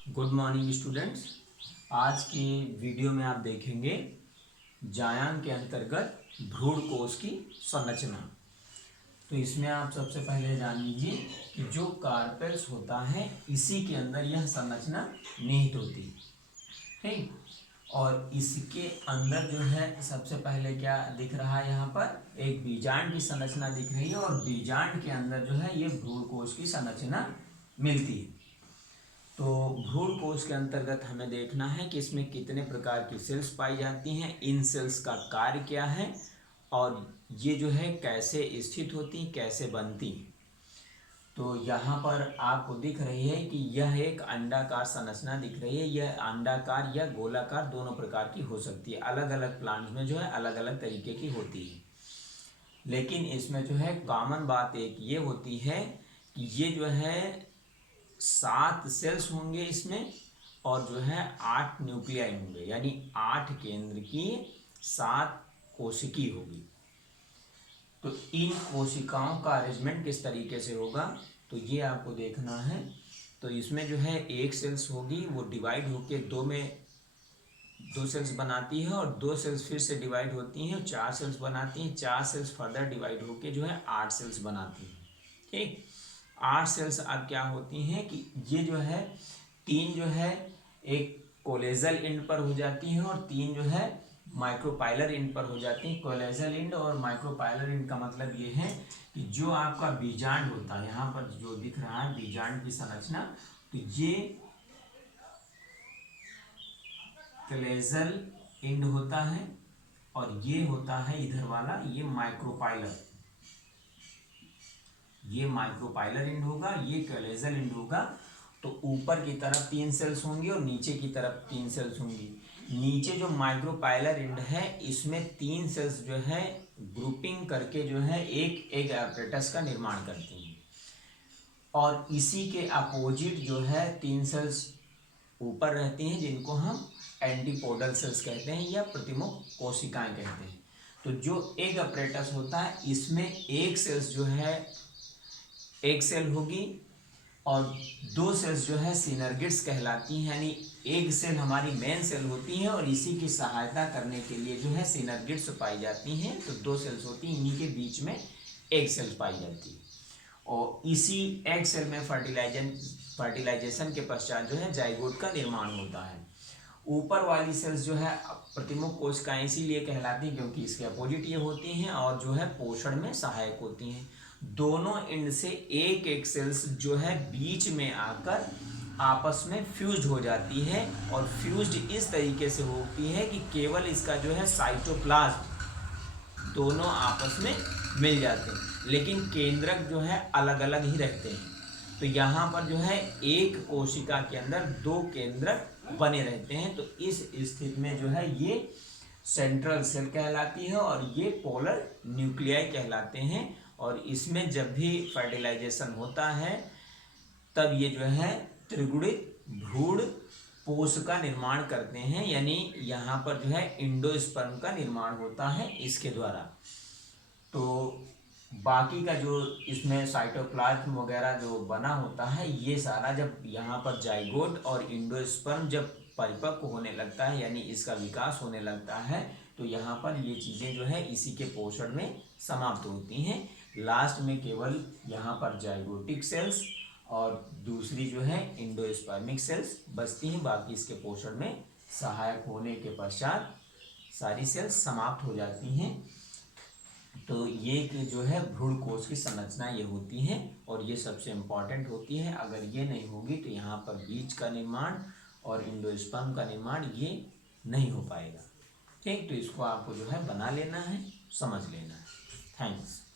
Good morning students. आज की video में आप देखेंगे जायांग के अंतर्गत भ्रूण कोश की संरचना। तो इसमें आप सबसे पहले जान लीजिए कि जो कार्पेल्स होता है इसी के अंदर यह संरचना निहित होती है। ठीक, और इसके अंदर जो है सबसे पहले क्या दिख रहा है, यहाँ पर एक बीजांड की संरचना दिख रही है और बीजांड के अंदर जो है ये भ्रूण कोश की संरचना मिलती है। तो भ्रूण कोश के अंतर्गत हमें देखना है कि इसमें कितने प्रकार की सेल्स पाई जाती हैं, इन सेल्स का कार्य क्या है और ये जो है कैसे स्थित होती, कैसे बनती। तो यहाँ पर आपको दिख रही है कि यह एक अंडाकार संरचना दिख रही है। यह अंडाकार या गोलाकार दोनों प्रकार की हो सकती है। अलग अलग प्लांट्स में जो है अलग अलग तरीके की होती है, लेकिन इसमें जो है कॉमन बात एक ये होती है कि ये जो है 7 सेल्स होंगे इसमें और जो है 8 न्यूक्लियाई होंगे, यानी 8 केंद्र की 7 कोशिकी होगी। तो इन कोशिकाओं का अरेंजमेंट किस तरीके से होगा तो ये आपको देखना है। तो इसमें जो है एक सेल्स होगी, वो डिवाइड होके दो सेल्स बनाती है और 2 सेल्स फिर से डिवाइड होती हैं और 4 सेल्स बनाती हैं। 4 सेल्स फर्दर डिवाइड होके जो है 8 सेल्स बनाती हैं। ठीक, 8 सेल्स अब क्या होती हैं कि ये जो है 3 जो है एक कोलेजल एंड पर हो जाती हैं और 3 जो है माइक्रोपाइलर एंड पर हो जाती हैं। कोलेजल एंड और माइक्रोपाइलर एंड का मतलब ये है कि जो आपका बीजांड होता है, यहाँ पर जो दिख रहा है बीजांड की संरचना, तो ये कोलेजल एंड होता है और ये होता है इधर वाला ये माइक्रोपाइलर। ये माइक्रोपाइलर एंड होगा, ये कोलेजल एंड होगा। तो ऊपर की तरफ 3 सेल्स होंगी और नीचे की तरफ 3 सेल्स होंगी। नीचे जो माइक्रोपाइलर एंड है इसमें 3 सेल्स जो है ग्रुपिंग करके जो है एक एग apparatus का निर्माण करती हैं और इसी के अपोजिट जो है 3 सेल्स ऊपर रहती हैं जिनको हम एंटीपोडल सेल्स कहते हैं या प्रतिमुख कोशिकाएं कहते हैं। तो जो एग apparatus होता है इसमें एक सेल्स जो है एक सेल होगी और 2 सेल्स जो है सिनर्गिड्स कहलाती हैं, यानी एक सेल हमारी मेन सेल होती है और इसी की सहायता करने के लिए जो है सिनर्गिड्स पाई जाती हैं। तो 2 सेल्स होती हैं, इन्हीं के बीच में एक सेल पाई जाती है और इसी एग सेल में फर्टिलाइजेशन के पश्चात जो है जाइगोट का निर्माण होता है। ऊपर वाली सेल्स जो है प्रतिमुख कोशिकाएं इसीलिए कहलाती हैं क्योंकि इसके अपोजिट ये होती हैं और जो है पोषण में सहायक होती हैं। दोनों एंड से एक एक सेल्स जो है बीच में आकर आपस में फ्यूज्ड हो जाती है और फ्यूज्ड इस तरीके से होती है कि केवल इसका जो है साइटोप्लाज्म दोनों आपस में मिल जाते हैं, लेकिन केंद्रक जो है अलग अलग ही रहते हैं। तो यहाँ पर जो है एक कोशिका के अंदर 2 केंद्रक बने रहते हैं। तो इस स्थिति में जो है ये सेंट्रल सेल कहलाती है और ये पोलर न्यूक्लियाई कहलाते हैं। और इसमें जब भी फर्टिलाइजेशन होता है तब ये जो है त्रिगुणित भ्रूण पोष का निर्माण करते हैं, यानी यहाँ पर जो है इंडोस्पर्म का निर्माण होता है इसके द्वारा। तो बाकी का जो इसमें साइटोप्लाज्म वगैरह जो बना होता है ये सारा जब यहाँ पर जाइगोट और इंडोस्पर्म जब परिपक्व होने लगता है यानी इसका विकास होने लगता है तो यहाँ पर ये चीज़ें जो है इसी के पोषण में समाप्त होती हैं। लास्ट में केवल यहाँ पर जाइगोटिक सेल्स और दूसरी जो है इंडोस्पर्मिक सेल्स बचती हैं। बाकी इसके पोषण में सहायक होने के पश्चात सारी सेल्स समाप्त हो जाती हैं। तो ये जो है भ्रूण कोश की संरचना ये होती है और ये सबसे इम्पॉर्टेंट होती है। अगर ये नहीं होगी तो यहाँ पर बीज का निर्माण और इंडोस्पर्म का निर्माण ये नहीं हो पाएगा। ठीक, तो इसको आपको जो है बना लेना है, समझ लेना है। थैंक्स।